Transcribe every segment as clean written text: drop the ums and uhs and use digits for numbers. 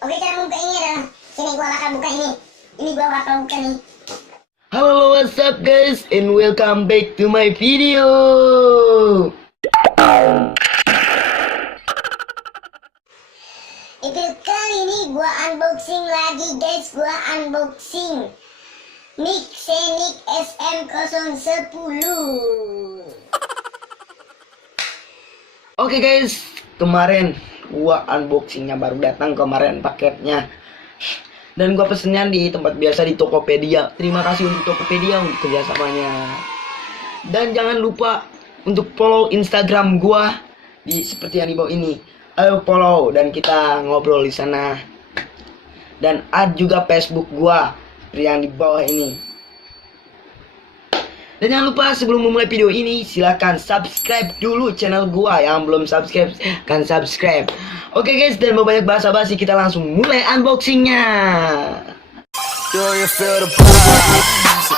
Oke, cara membuka ini adalah sini gua bakal buka ini. Ini gua bakal buka nih. Halo, what's up guys, and welcome back to my video. Itu kali ini gua unboxing lagi guys, gua unboxing Mixenic SM010. Oke guys, kemarin gua unboxingnya baru datang kemarin paketnya. Dan gua pesennya di tempat biasa di Tokopedia. Terima kasih untuk Tokopedia untuk kerjasamanya. Dan jangan lupa untuk follow Instagram gua di seperti yang di bawah ini. Ayo follow dan kita ngobrol di sana. Dan add juga Facebook gua yang di bawah ini. Dan jangan lupa sebelum memulai video ini silahkan subscribe dulu channel gua. Yang belum subscribe kan subscribe. Oke guys, dan mau banyak basa-basi kita langsung mulai unboxingnya. Do you feel the vibes?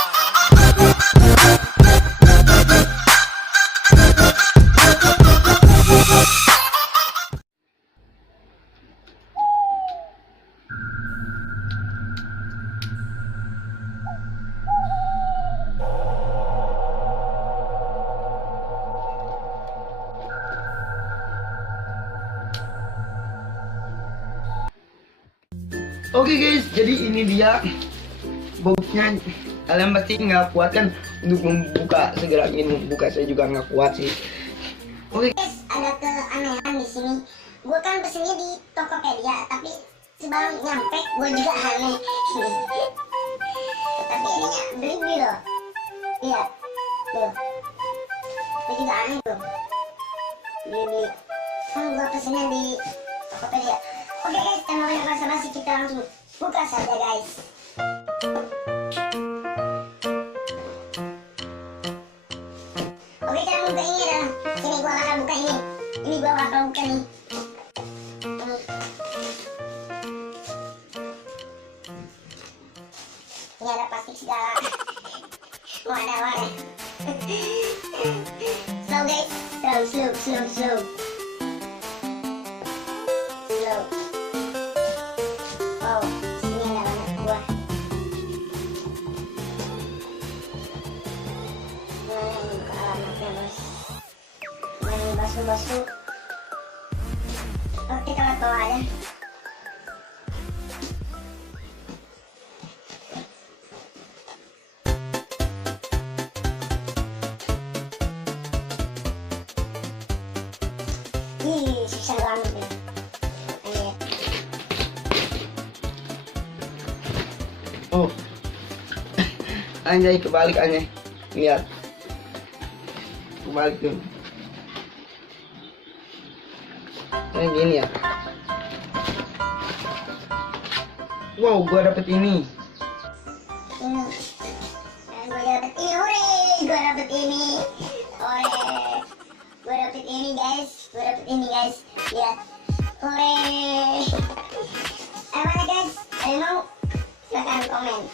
Oke guys, jadi ini dia boxnya. Kalian pasti nggak kuat kan untuk membuka, segera ingin membuka. Saya juga nggak kuat sih. Oke Guys, ada keanehan di sini. Gua kan pesennya di Tokopedia, tapi sebelum nyampe gua juga aneh. Tapi ininya beli loh. Lihat, tuh. Gua juga aneh tuh. Beli. Kan gua pesennya di Tokopedia. Oke guys, tanpa banyak basa-basi kita langsung buka saja guys. Oke, cara membuka ini adalah sini gua bakal buka ini. Ini gua bakal buka nih. Ini ada plastik segala. Wadah. Slow guys, slow. Slow. Wow, sini ada banyak buah. Mana yang buka alamatnya bos? Mana yang basu-basu? Oh, kita lihat bawah aja. Ih, susah banget nih. Ayo. Oh, anjay kebalik anjay. Lihat, kebalik tuh. Ini gini ya. Wow, gua dapet ini. Ini. Gue dapet ini, hore! Gue dapet ini, hore! Gue dapet ini guys, lihat, hore! Mana guys? Ada yang mau? Silahkan komen.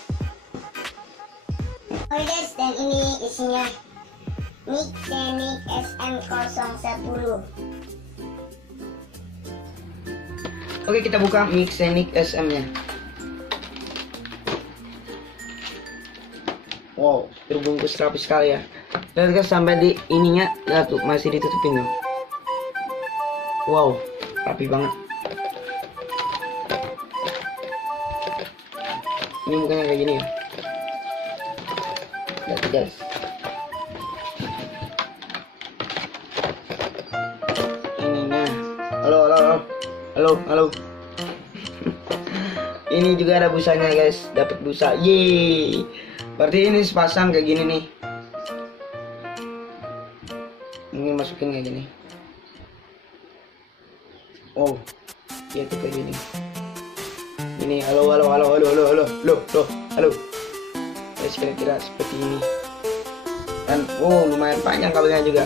Oke guys, dan ini isinya Mixenic SM010. Oke, kita buka Mixenic SM-nya. Wow, terbungkus rapi sekali ya. Lihat guys, sampai di ininya, lihat tuh masih ditutupin tuh. Wow, rapi banget. Ini mukanya kayak gini ya. Lihat guys. Ininya. Halo. Ini juga ada busanya guys. Dapat busa. Yeay. Berarti ini sepasang kayak gini nih. Ini masukin kayak gini. Oh, iya tuh kayak gini. Ini halo. Guys, kira-kira seperti ini. Dan lumayan panjang kabelnya juga.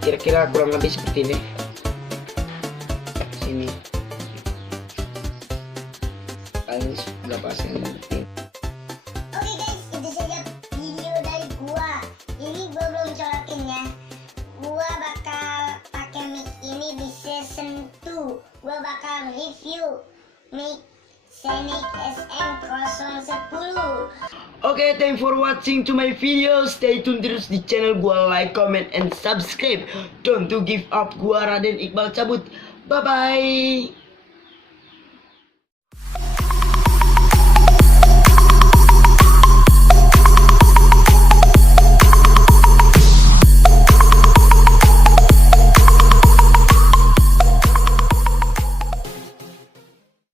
Kira-kira kurang lebih seperti ini. sini. Kalian sudah pasti ngerti. Oke guys, itu saja video dari gua. Ini gua belum colokin ya. Gua bakal pakai mic ini di season 2. Gua bakal review mic Sonic SM010. Oke, thank for watching to my video. Stay tune terus di channel gua, like, comment, and subscribe. Don't to give up. Gua Raden Iqbal cabut. Bye bye.